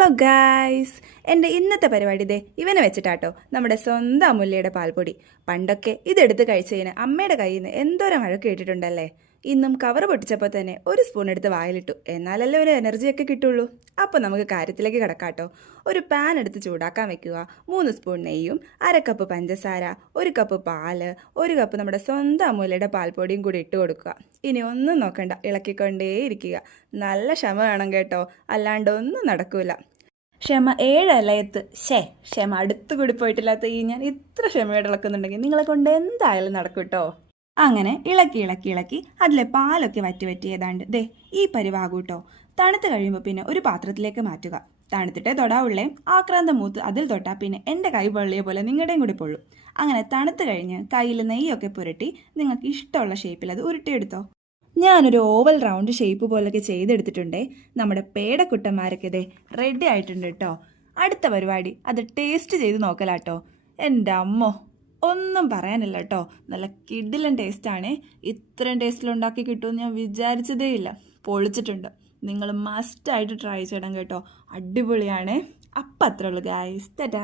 Hello guys എന്റെ ഇന്നത്തെ പരിപാടി ഇതേ ഇവനെ വെച്ചിട്ടാട്ടോ നമ്മുടെ സ്വന്തം അമുല്യയുടെ പാൽപ്പൊടി. പണ്ടൊക്കെ ഇതെടുത്ത് കഴിച്ചതിന് അമ്മയുടെ കയ്യിൽ നിന്ന് എന്തോരം മഴ കേട്ടിട്ടുണ്ടല്ലേ? ഇന്നും കവർ പൊട്ടിച്ചപ്പോൾ തന്നെ ഒരു സ്പൂൺ എടുത്ത് വായിലിട്ടു. എന്നാലല്ലേ ഒരു എനർജിയൊക്കെ കിട്ടുള്ളൂ. അപ്പോൾ നമുക്ക് കാര്യത്തിലേക്ക് കിടക്കാട്ടോ. ഒരു പാൻ എടുത്ത് ചൂടാക്കാൻ വെക്കുക. മൂന്ന് സ്പൂൺ നെയ്യും അര കപ്പ് പഞ്ചസാര ഒരു കപ്പ് പാൽ ഒരു കപ്പ് നമ്മുടെ സ്വന്തം അമൂലയുടെ പാൽപ്പൊടിയും കൂടി ഇട്ട് കൊടുക്കുക. ഇനി ഒന്നും നോക്കണ്ട ഇളക്കിക്കൊണ്ടേയിരിക്കുക. നല്ല ക്ഷമ വേണം കേട്ടോ. അല്ലാണ്ട് ഒന്നും നടക്കൂല. ക്ഷമ ഏഴലയത്ത് ഷേ ക്ഷമ അടുത്ത് കൂടി പോയിട്ടില്ലാത്ത ഈ ഞാൻ ഇത്ര ക്ഷമയോടെ ഇളക്കുന്നുണ്ടെങ്കിൽ നിങ്ങളെ കൊണ്ട് എന്തായാലും നടക്കും കേട്ടോ അങ്ങനെ ഇളക്കി ഇളക്കി ഇളക്കി അതിലെ പാലൊക്കെ വറ്റി വറ്റി ഏതാണ്ട് ദേ ഈ പരിവാകൂട്ടോ. തണുത്ത് കഴിയുമ്പോൾ പിന്നെ ഒരു പാത്രത്തിലേക്ക് മാറ്റുക. തണുത്തിട്ടേ തൊടാവുള്ളേ ആക്രാന്ത മൂത്ത് അതിൽ തൊട്ടാൽ പിന്നെ എന്റെ കൈ പൊള്ളിയ പോലെ നിങ്ങളുടെയും കൂടി പൊള്ളും. അങ്ങനെ തണുത്ത് കഴിഞ്ഞ് കയ്യിൽ നെയ്യൊക്കെ പുരട്ടി നിങ്ങൾക്ക് ഇഷ്ടമുള്ള ഷേപ്പിൽ അത് ഉരുട്ടിയെടുത്തോ. ഞാനൊരു ഓവൽ റൗണ്ട് ഷേപ്പ് പോലൊക്കെ ചെയ്തെടുത്തിട്ടുണ്ടേ. നമ്മുടെ പേടക്കുട്ടന്മാരൊക്കെ ഇതേ റെഡി ആയിട്ടുണ്ട് കേട്ടോ അടുത്ത പരിപാടി അത് ടേസ്റ്റ് ചെയ്ത് നോക്കലാട്ടോ. എന്റെ അമ്മോ ഒന്നും പറയാനില്ല കേട്ടോ നല്ല കിഡിലൻ ടേസ്റ്റാണ് ഇത്രയും ടേസ്റ്റിൽ ഉണ്ടാക്കി കിട്ടുമെന്ന് ഞാൻ വിചാരിച്ചതേ ഇല്ല. പൊളിച്ചിട്ടുണ്ട്. നിങ്ങൾ മസ്റ്റായിട്ട് ട്രൈ ചെയ്യണം കേട്ടോ. അടിപൊളിയാണ്. അപ്പം അത്രേ ഉള്ളൂ ഗായ്സ് ടാറ്റാ